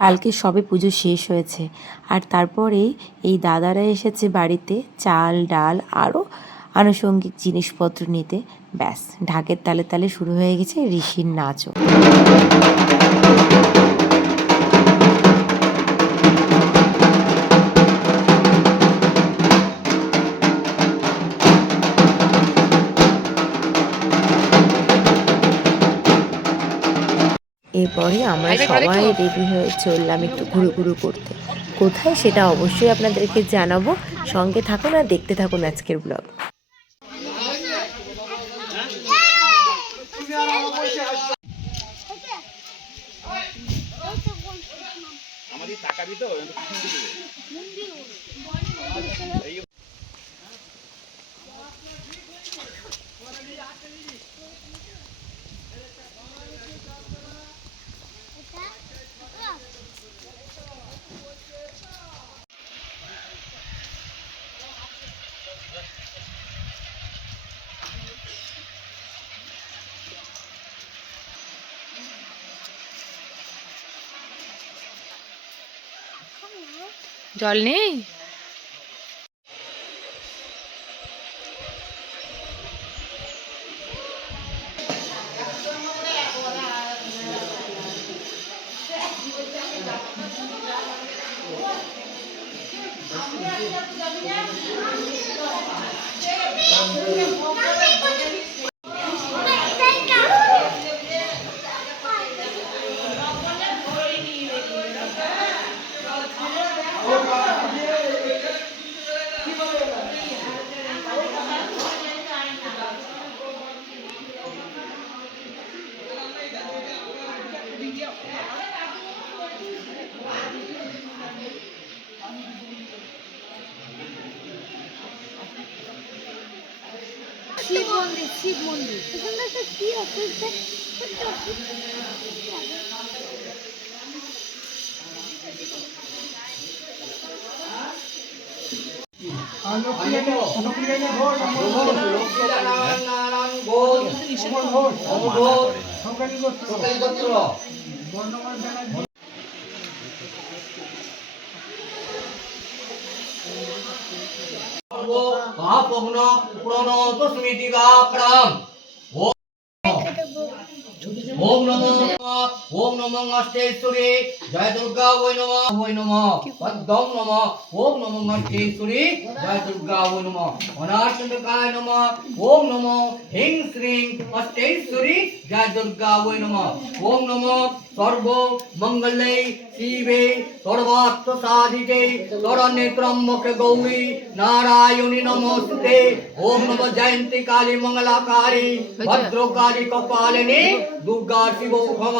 কালকে সবে পুজো শেষ হয়েছে। আর তারপরে এই দাদারা এসেছে বাড়িতে চাল, ডাল আরও আনুষঙ্গিক জিনিসপত্র নিতে। ব্যাস, ঢাকের তালে তালে শুরু হয়ে গেছে ঋষির নাচও। এরপরে আমরা সবাই রেডি হয়ে চললাম একটু ঘুরু ঘুরু করতে। কোথায় সেটা অবশ্যই আপনাদেরকে জানাব। সঙ্গে থাকুন আর দেখতে থাকুন আজকের ব্লগ। জল নেই? শিব মন্দির শিব মন্দির এখানে একটা কি আছে মহাপগ্ন প্রণত স্মৃতিগাপ্রাম ওম নমো ওম নমো অষ্টেশ্বরী জয় দুর্গা ওই নম ওই নম। পদ্মম নম ওম নমো অষ্টেশ্বরী জয় দুর্গা ওই নম। অনার্চন্ডকায় নম ওম নমো। হিং শ্রীং অষ্টেশ্বরী জয় দুর্গা ওই নম। ওম নমো। সর্ব মঙ্গলে শিবে সর্বার্থ সাধিতে শরণ্যে ত্রম্বকে গৌরী নারায়ণী নমস্তে ওম নমো জয়ন্তী কালী মঙ্গলাকারী ভদ্রকালী কপালিনী দুর্গা শিব ক্ষমা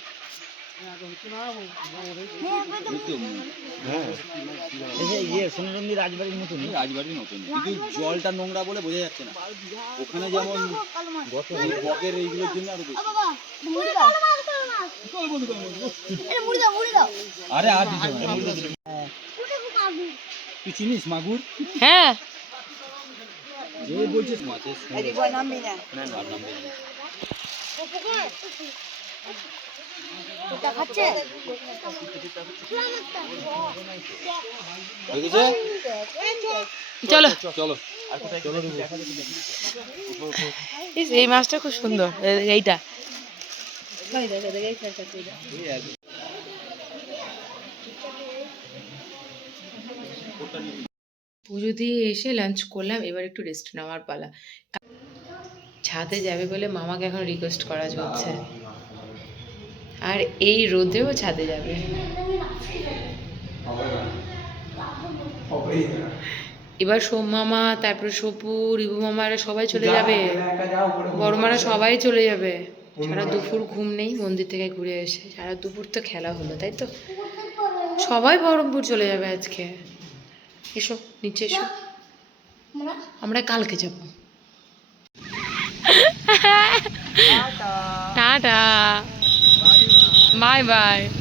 ইয়ে সোনারন্দি রাজবাড়ির মতন রাজবাড়ির মতন কিন্তু জলটা নোংরা বলে বোঝা যাচ্ছে না ওখানে যেমন গত বকের এইগুলোর জন্য আরও তুই চিনিস মাগুর হ্যাঁ যে বলছিস মাছের না না না নামবি না ওটা খাচ্ছে চলো চলো। চলো। এই মাছটা খুব সুন্দর এইটা। পুজো দিয়ে এসে লাঞ্চ করলাম এবার একটু রেস্ট নেওয়ার পালা। ছাদে যাবে বলে মামাকে এখন রিকোয়েস্ট করা চলছে আর এই রোদেও ছাদে যাবে। এবার সোম মামা তারপর সপু রিবু মামারা সবাই চলে যাবে। বড় মারা সবাই চলে যাবে। সারা দুপুর ঘুম নেই মন্দির থেকে ঘুরে এসে। সারা দুপুর তো খেলা হলো তাই তো? সবাই বহরমপুর চলে যাবে আজকে। এসো নিচে এসো। আমরা কালকে যাব। টাটা। Bye bye.